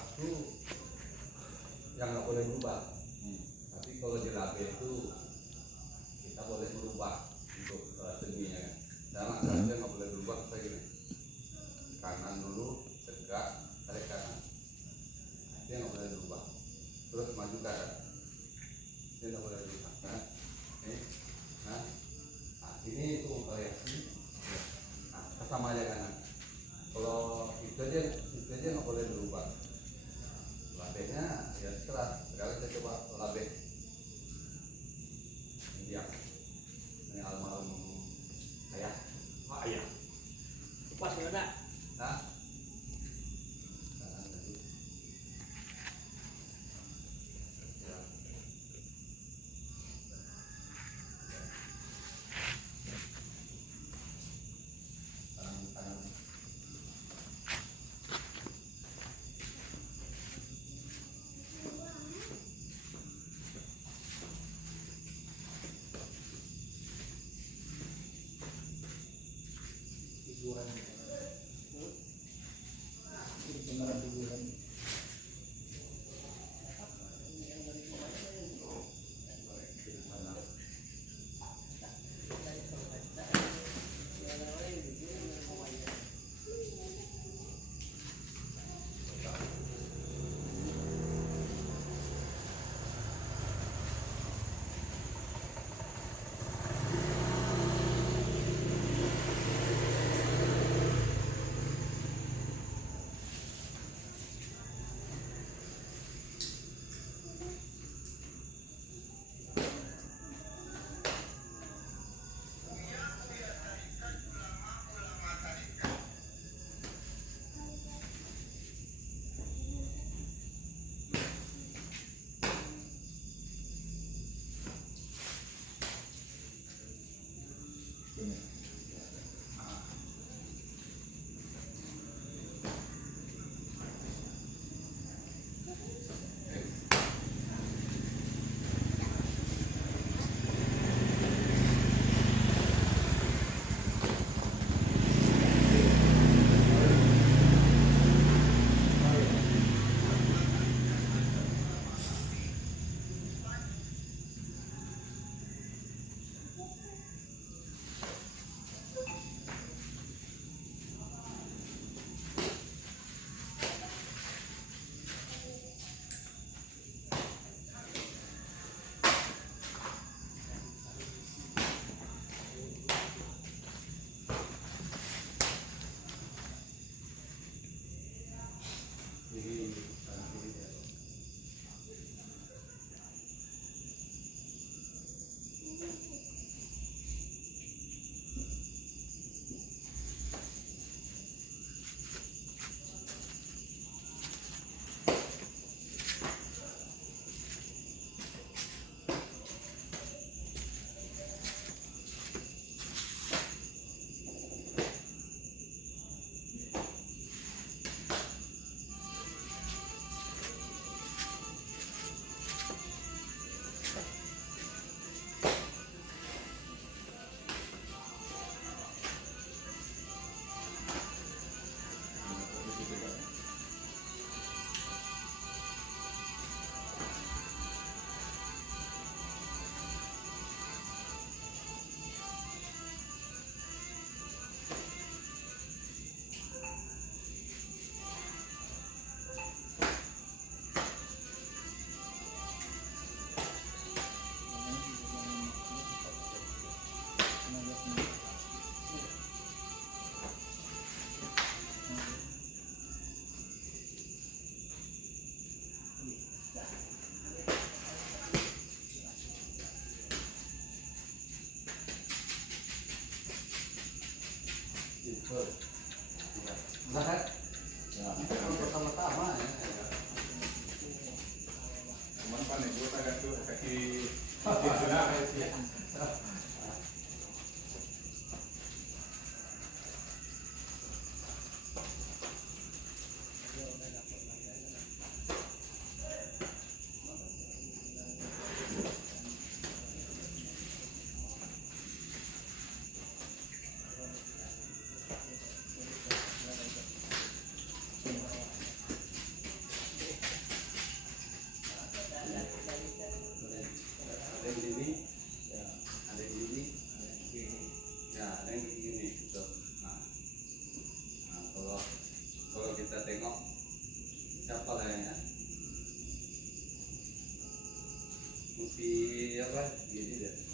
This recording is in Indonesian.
itu yang nggak boleh berubah. Tapi kalau di labe itu kita boleh berubah untuk seninya kan. Dan asalnya nggak boleh berubah kayak gini. Kanan dulu tegak, tarik kanan. Itu yang nggak boleh berubah. Terus maju kanan. Itu nggak boleh berubah. Nah, ini itu variasi. Nah, sama aja kanan. Kalau itu aja nggak boleh berubah. Labenya ya setelah sekarang kita coba labe dia ini almarhum ayah. Ayah. Pas ya nak. Nah, Kopi apa? Gini deh.